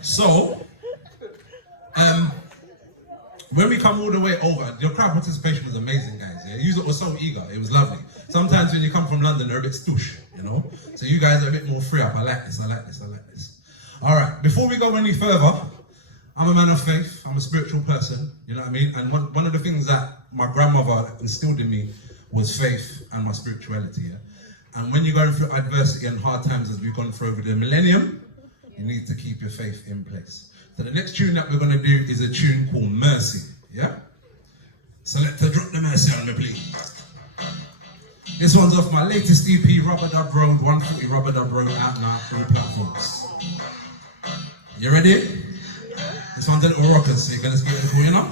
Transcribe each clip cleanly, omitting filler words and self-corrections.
So, when we come all the way over, your crowd participation was amazing, guys. Yeah? You were so eager, it was lovely. Sometimes when you come from London, they're a bit stoosh, you know? So you guys are a bit more free up. I like this, I like this, I like this. All right, before we go any further, I'm a man of faith, I'm a spiritual person, you know what I mean? And one of the things that my grandmother instilled in me was faith and my spirituality, yeah? And when you're going through adversity and hard times as we've gone through over the millennium, you need to keep your faith in place. So the next tune that we're going to do is a tune called Mercy, yeah? Selector, drop the mercy on me, please. This one's off my latest EP, RubADub Road, 140 RubADub Road, out now, all platforms. You ready? This one's a little rockers, so you're going to get it cool, you know?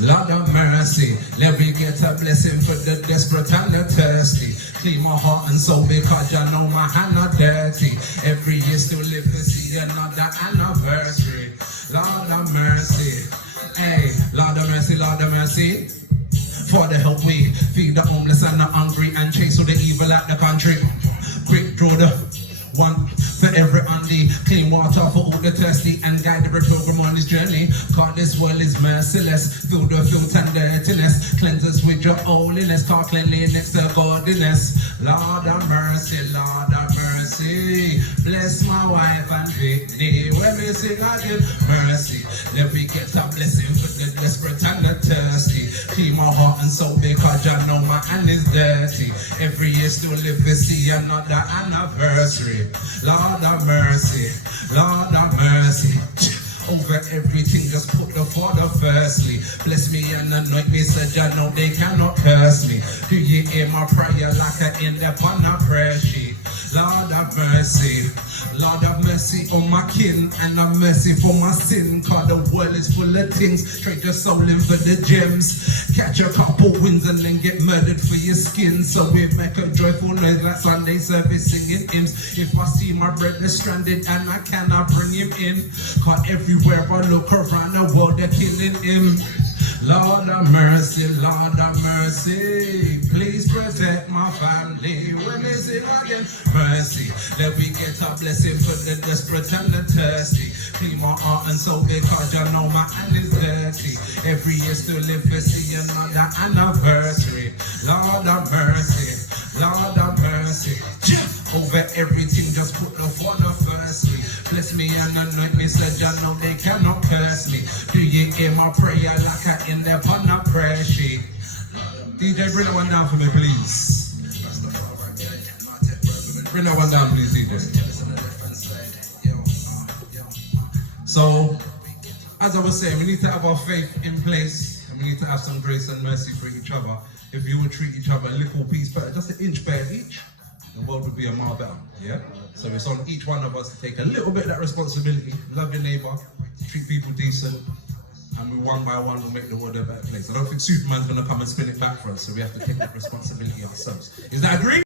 Lord of mercy, let me get a blessing for the desperate and the thirsty. Clean my heart and soul because I know my hand not dirty. Every year still live to see another anniversary. Lord of mercy, hey, Lord of mercy, Lord of mercy. For the help we feed the homeless and the hungry and chase all the evil at the country. Quick draw the one for every undy, clean water for all the thirsty, and guide every pilgrim on his journey. Cause this world is merciless, fill the filth and dirtiness, cleanse us with your holiness, cause cleanliness to godliness. Lord of mercy, Lord of mercy, bless my wife and Whitney. When we sing again, mercy, let me get a blessing for the desperate and the thirsty. Clean my heart and soul because I know my hand is dirty. Every year still live to see another anniversary. Lord of mercy, Lord of mercy. Over everything, just put the Father firstly. Bless me and anoint me, so I know they cannot curse me. Do you hear my prayer like I end up on a prayer sheet? Lord of mercy, Lord of mercy on my kin, and have mercy for my sin. Cause the world is full of things, trade your soul in for the gems. Catch a couple wins and then get murdered for your skin. So we make a joyful noise like Sunday service singing hymns. If I see my brother stranded and I cannot bring him in, cause everywhere I look around the world they're killing him. Lord of mercy, Lord of mercy, please protect my family. When they sing again, mercy, let me get a blessing for the desperate and the thirsty. Clean my heart and soul because you know my hand is dirty. Every year still live to see another anniversary. Lord of mercy, Lord of mercy. Over everything, just put the Father firstly. Bless me and anoint me, so you know they cannot curse me. Do you hear my prayer like I in there on a prayer sheet? DJ, bring that one down for me, please. Bring that one down, please, DJ. So, as I was saying, we need to have our faith in place, and we need to have some grace and mercy for each other. If you would treat each other a little piece better, just an inch better each, the world would be a mile better, yeah? So it's on each one of us to take a little bit of that responsibility, love your neighbour, treat people decent, and we one by one will make the world a better place. I don't think Superman's gonna come and spin it back for us, so we have to take that responsibility ourselves. Is that agreed?